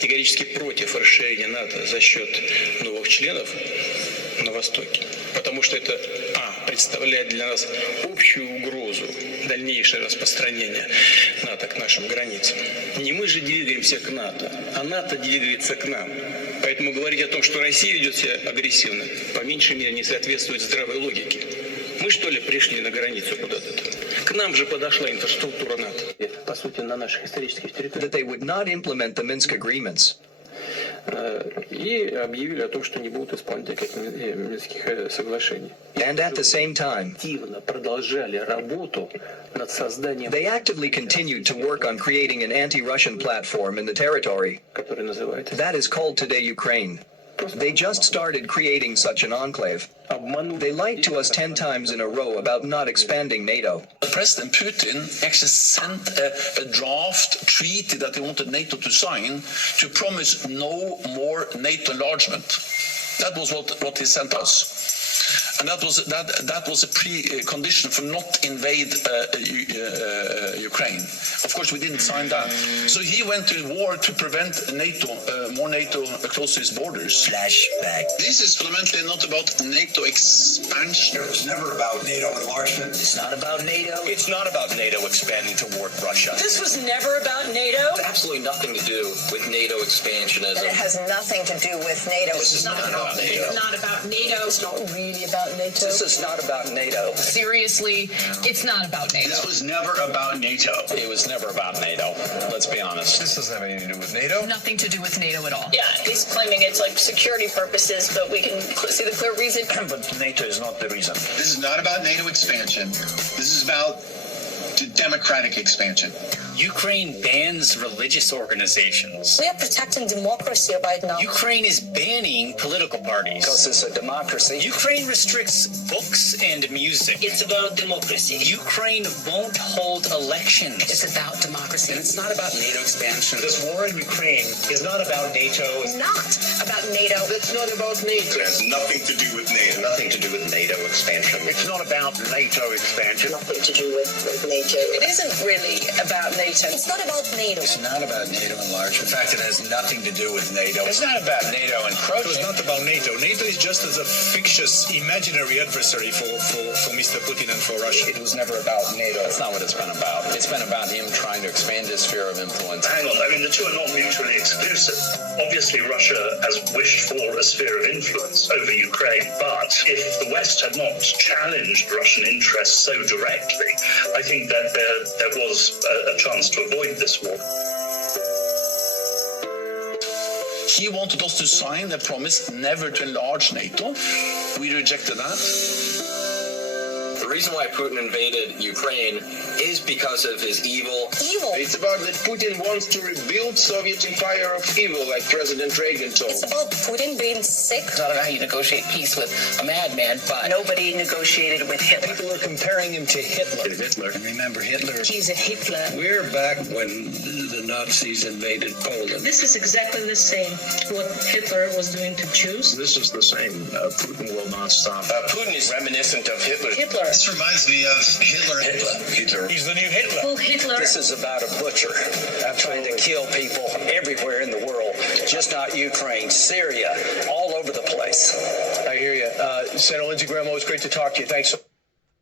категорически против расширения НАТО за счет новых членов на Востоке, потому что это, представляет для нас общую угрозу дальнейшее распространение НАТО к нашим границам. Не мы же двигаемся к НАТО, а НАТО двигается к нам. Поэтому говорить о том, что Россия ведет себя агрессивно, по меньшей мере не соответствует здравой логике. Мы, что ли, пришли на границу куда-то? К нам же подошла инфраструктура НАТО. По сути, на наших исторических территориях. That they would not implement the Minsk agreements. И объявили о том, что не будут исполнять Минских соглашений. And at the same time, Активно продолжали работу над созданием, they actively continued to work on creating an anti-Russian platform in the territory который называется. that is called today Ukraine. They just started creating such an enclave. They lied to us 10 times in a row about not expanding NATO. President Putin actually sent a draft treaty that he wanted NATO to sign to promise no more NATO enlargement. That was what he sent us. And that was a precondition for not invade Ukraine. Of course, we didn't sign that. So he went to war to prevent NATO, more NATO close to his borders. Flashback. This is fundamentally not about NATO expansion. It was never about NATO enlargement. It's not about NATO. It's not about NATO expanding toward Russia. This was never about NATO. It's absolutely nothing to do with NATO expansionism. And it has nothing to do with NATO. This is not about NATO. It's not about NATO. It's not really about NATO. This is not about NATO. Seriously, it's not about NATO. This was never about NATO. It was never about NATO. Let's be honest. This doesn't have anything to do with NATO. Nothing to do with NATO at all. Yeah, he's claiming it's like security purposes, but we can see the clear reason. But NATO is not the reason. This is not about NATO expansion. This is about democratic expansion. Ukraine bans religious organizations. We are protecting democracy right now. Ukraine is banning political parties. Because it's a democracy. Ukraine restricts books and music. It's about democracy. Ukraine won't hold elections. It's about democracy. And it's not about NATO expansion. This war in Ukraine is not about NATO. It's not about NATO. It's not about NATO. It has nothing to do with NATO. Nothing to do with NATO expansion. It's not about NATO expansion. Nothing to do with NATO. It isn't really about NATO. It's not about NATO. It's not about NATO enlargement. In fact, it has nothing to do with NATO. It's not about NATO encroaching. It's not about NATO. NATO is just as a fictitious, imaginary adversary for Mr. Putin and for Russia. It was never about NATO. That's not what it's been about. It's been about him trying to expand his sphere of influence. Hang on, I mean, the two are not mutually exclusive. Obviously, Russia has wished for a sphere of influence over Ukraine, but if the West had not challenged Russian interests so directly, I think that there was a chance to avoid this war. He wanted us to sign a promise never to enlarge NATO. We rejected that. The reason why Putin invaded Ukraine is because of his evil. Evil. It's about that Putin wants to rebuild Soviet empire of evil, like President Reagan told. It's about Putin being sick. It's not about how you negotiate peace with a madman, but Nobody negotiated with Hitler. People are comparing him to Hitler. And remember Hitler? He's a Hitler. We're back when the Nazis invaded Poland. This is exactly the same what Hitler was doing to Jews. This is the same. Putin will not stop. Putin is reminiscent of Hitler. Hitler. This reminds me of Hitler. Hitler. He's the new Hitler. Well, Hitler. This is about a butcher trying to kill people everywhere in the world, just not Ukraine, Syria, all over the place. I hear you. Senator Lindsey Graham, always great to talk to you. Thanks.